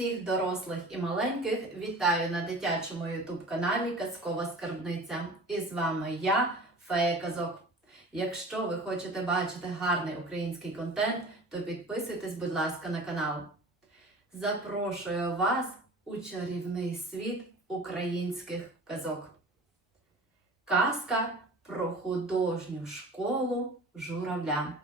Всіх дорослих і маленьких вітаю на дитячому ютуб каналі Казкова Скарбниця. І з вами я, Фея Казок. Якщо ви хочете бачити гарний український контент, то підписуйтесь, будь ласка, на канал. Запрошую вас у чарівний світ українських казок. Казка про художню школу журавля.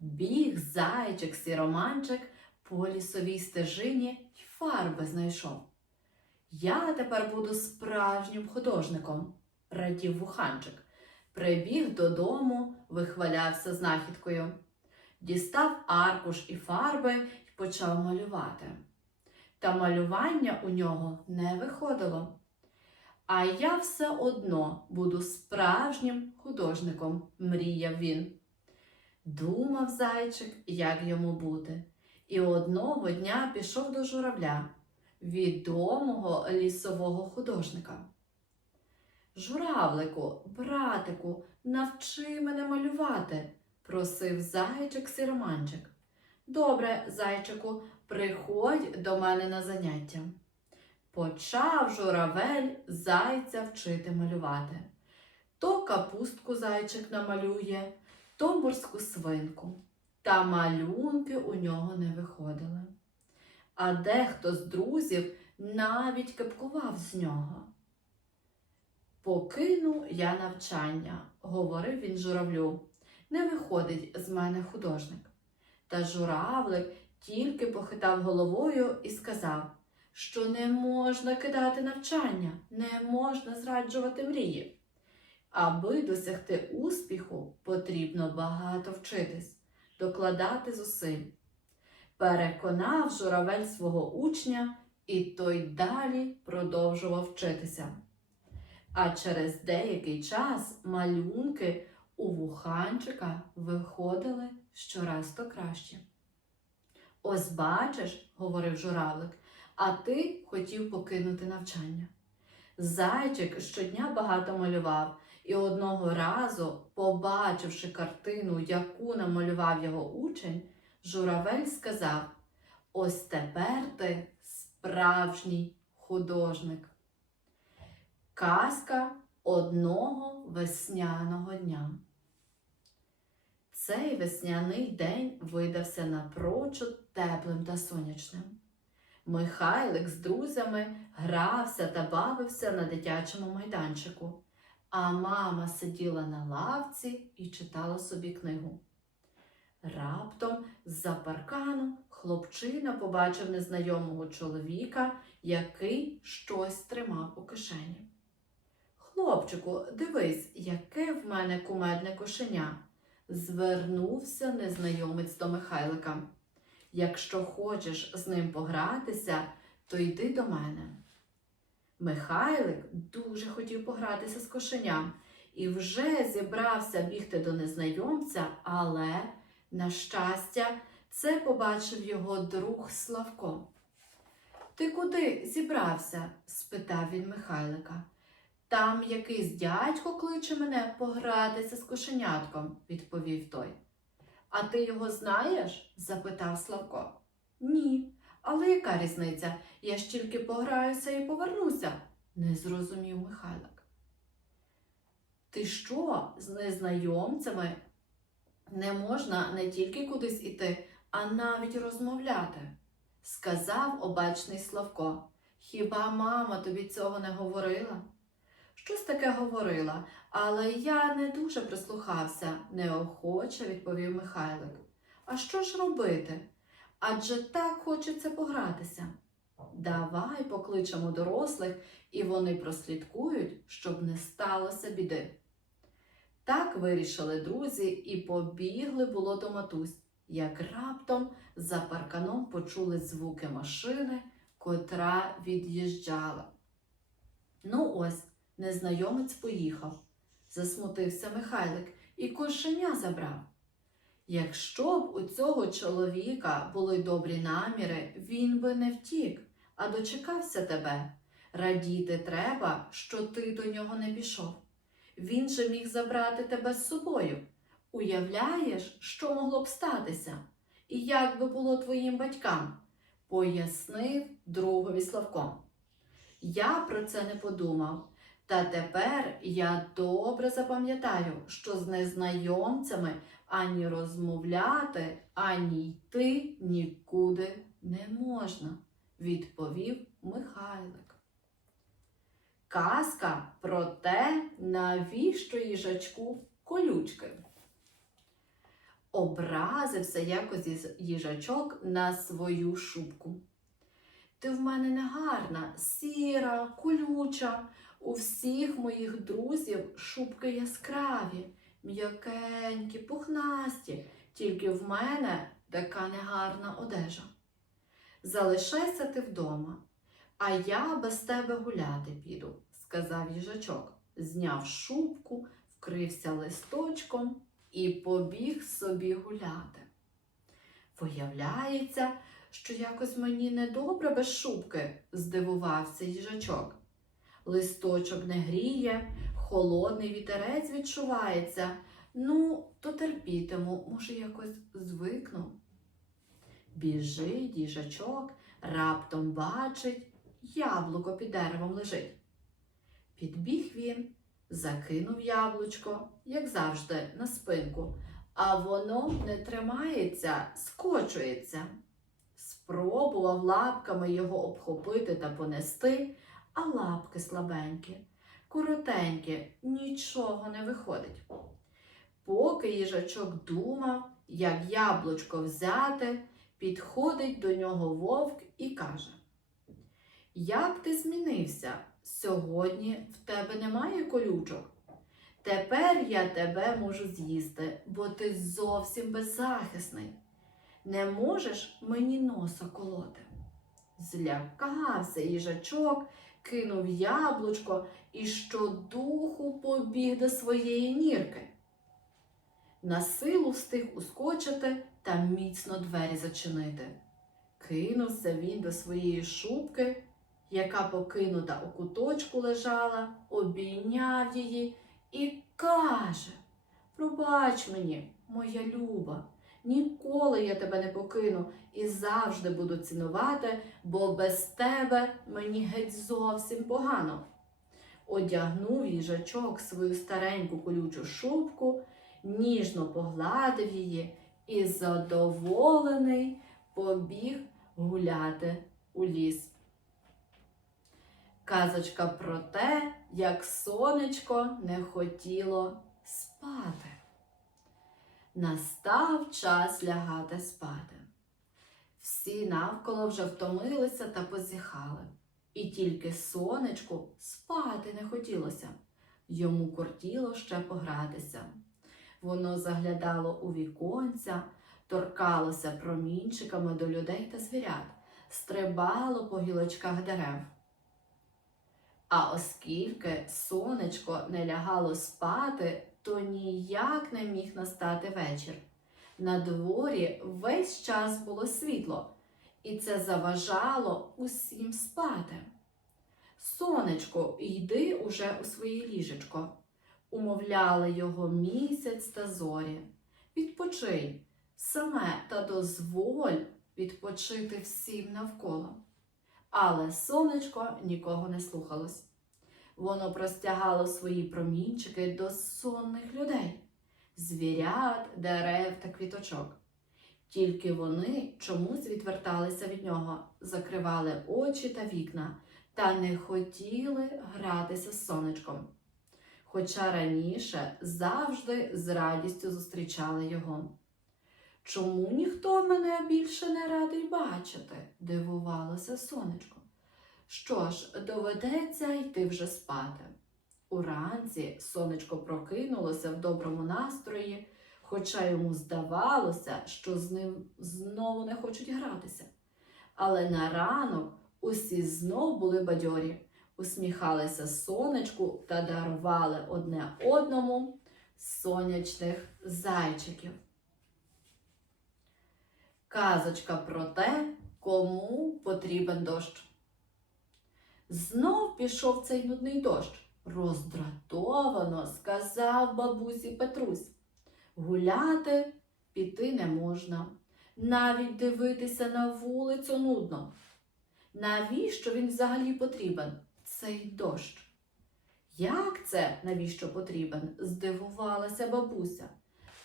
Біг зайчик сіроманчик по лісовій стежині й фарби знайшов. Я тепер буду справжнім художником, радів вуханчик. Прибіг додому, вихвалявся знахідкою. Дістав аркуш і фарби й почав малювати. Та малювання у нього не виходило. А я все одно буду справжнім художником, мріяв він. Думав зайчик, як йому бути, і одного дня пішов до журавля, відомого лісового художника. Журавлику, братику, навчи мене малювати, просив зайчик сіроманчик. Добре, зайчику, приходь до мене на заняття. Почав журавель зайця вчити малювати. То капустку зайчик намалює, то морську свинку. Та малюнки у нього не виходили. А дехто з друзів навіть кепкував з нього. Покину я навчання, говорив він журавлю. Не виходить з мене художник. Та журавлик тільки похитав головою і сказав, що не можна кидати навчання, не можна зраджувати мрії. Аби досягти успіху, потрібно багато вчитись, докладати зусиль. Переконав журавель свого учня, і той далі продовжував вчитися. А через деякий час малюнки у вуханчика виходили щораз то краще. Ось бачиш, говорив журавлик, а ти хотів покинути навчання. Зайчик щодня багато малював, і одного разу, побачивши картину, яку намалював його учень, журавель сказав: Ось тепер ти справжній художник. Казка одного весняного дня. Цей весняний день видався напрочуд теплим та сонячним. Михайлик з друзями грався та бавився на дитячому майданчику, а мама сиділа на лавці і читала собі книгу. Раптом з-за паркану хлопчина побачив незнайомого чоловіка, який щось тримав у кишені. Хлопчику, дивись, яке в мене кумедне кошеня. Звернувся незнайомець до Михайлика. Якщо хочеш з ним погратися, то йди до мене. Михайлик дуже хотів погратися з кошеням і вже зібрався бігти до незнайомця, але, на щастя, це побачив його друг Славко. Ти куди зібрався? спитав він Михайлика. Там якийсь дядько кличе мене погратися з кошенятком, відповів той. А ти його знаєш? запитав Славко. Ні, але яка різниця? Я ж тільки пограюся і повернуся, не зрозумів Михайлик. Ти що, з незнайомцями не можна не тільки кудись іти, а навіть розмовляти, сказав обачний Славко. Хіба мама тобі цього не говорила? Щось таке говорила, але я не дуже прислухався, неохоче відповів Михайлик. А що ж робити? Адже так хочеться погратися. Давай покличемо дорослих, і вони прослідкують, щоб не сталося біди. Так вирішили друзі і побігли було до матусь, як раптом за парканом почули звуки машини, котра від'їжджала. Ну ось, незнайомець поїхав. Засмутився Михайлик і кошеня забрав. Якщо б у цього чоловіка були добрі наміри, він би не втік, а дочекався тебе. Радіти треба, що ти до нього не пішов. Він же міг забрати тебе з собою. Уявляєш, що могло б статися? І як би було твоїм батькам? пояснив другові Славко. Я про це не подумав. Та тепер я добре запам'ятаю, що з незнайомцями ані розмовляти, ані йти нікуди не можна, відповів Михайлик. Казка про те, навіщо їжачку колючки. Образився якось їжачок на свою шубку. Ти в мене негарна, сіра, колюча. У всіх моїх друзів шубки яскраві, м'якенькі, пухнасті, тільки в мене така негарна одежа. Залишайся ти вдома, а я без тебе гуляти піду, сказав їжачок, зняв шубку, вкрився листочком і побіг собі гуляти. Виявляється, що якось мені недобре без шубки, здивувався їжачок. Листочок не гріє, холодний вітерець відчувається. Ну, то терпітиму, може, якось звикну. Біжить їжачок, раптом бачить, яблуко під деревом лежить. Підбіг він, закинув яблучко, як завжди, на спинку, а воно не тримається, скочується. Спробував лапками його обхопити та понести, а лапки слабенькі, коротенькі, нічого не виходить. Поки їжачок думав, як яблучко взяти, підходить до нього вовк і каже: Як ти змінився? Сьогодні в тебе немає колючок. Тепер я тебе можу з'їсти, бо ти зовсім беззахисний. Не можеш мені носа колоти. Злякався їжачок, кинув яблучко і щодуху побіг до своєї нірки. На силу встиг ускочити та міцно двері зачинити. Кинувся він до своєї шубки, яка покинута у куточку лежала, обійняв її і каже: Пробач мені, моя люба, ніколи я тебе не покину і завжди буду цінувати, бо без тебе мені геть зовсім погано. Одягнув їжачок свою стареньку колючу шубку, ніжно погладив її і задоволений побіг гуляти у ліс. Казочка про те, як сонечко не хотіло спати. Настав час лягати спати. Всі навколо вже втомилися та позіхали, і тільки сонечку спати не хотілося. Йому кортіло ще погратися. Воно заглядало у віконця, торкалося промінчиками до людей та звірят, стрибало по гілочках дерев. А оскільки сонечко не лягало спати, то ніяк не міг настати вечір. На дворі весь час було світло, і це заважало усім спати. Сонечко, йди уже у своє ліжечко, умовляли його місяць та зорі. Відпочий саме та дозволь відпочити всім навколо. Але сонечко нікого не слухалось. Воно простягало свої промінчики до сонних людей, звірят, дерев та квіточок. Тільки вони чомусь відверталися від нього, закривали очі та вікна та не хотіли гратися з сонечком. Хоча раніше завжди з радістю зустрічали його. Чому ніхто мене більше не радий бачити? дивувалося сонечко. Що ж, доведеться йти вже спати. Уранці сонечко прокинулося в доброму настрої, хоча йому здавалося, що з ним знову не хочуть гратися. Але на ранок усі знов були бадьорі, усміхалися сонечку та дарували одне одному сонячних зайчиків. Казочка про те, кому потрібен дощ. Знов пішов цей нудний дощ. Роздратовано сказав бабусі Петрусь. Гуляти піти не можна. Навіть дивитися на вулицю нудно. Навіщо він взагалі потрібен? Цей дощ. Як це навіщо потрібен? здивувалася бабуся.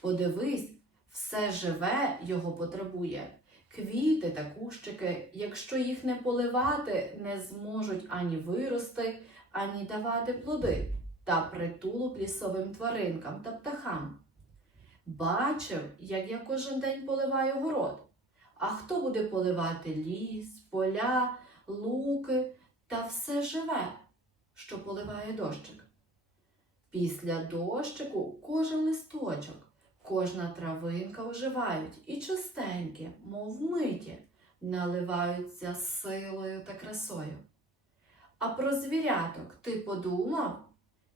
Подивись, все живе його потребує. Квіти та кущики, якщо їх не поливати, не зможуть ані вирости, ані давати плоди та притулок лісовим тваринкам та птахам. Бачив, як я кожен день поливаю город. А хто буде поливати ліс, поля, луки та все живе, що поливає дощик? Після дощику кожен листочок, кожна травинка оживають і чистенькі, мов миті, наливаються силою та красою. А про звіряток ти подумав?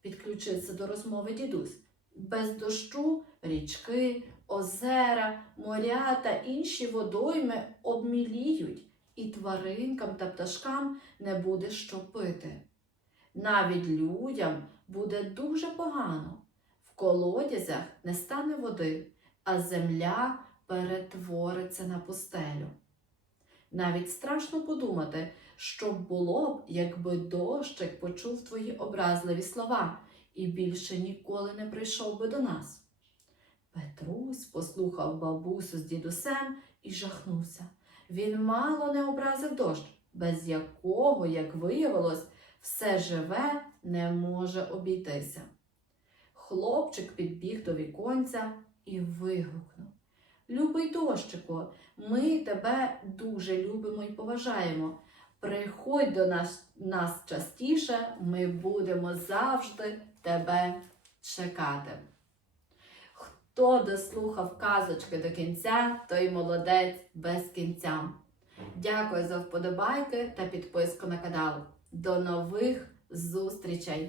Підключився до розмови дідусь. Без дощу річки, озера, моря та інші водойми обміліють, і тваринкам та пташкам не буде що пити. Навіть людям буде дуже погано. В колодязях не стане води, а земля перетвориться на пустелю. Навіть страшно подумати, що було б, якби дощик почув твої образливі слова і більше ніколи не прийшов би до нас. Петрусь послухав бабусю з дідусем і жахнувся. Він мало не образив дощ, без якого, як виявилось, все живе не може обійтися. Хлопчик підбіг до віконця і вигукнув: Любий дощику, ми тебе дуже любимо і поважаємо. Приходь до нас, нас частіше, ми будемо завжди тебе чекати. Хто дослухав казочки до кінця, той молодець без кінця. Дякую за вподобайки та підписку на канал. До нових зустрічей!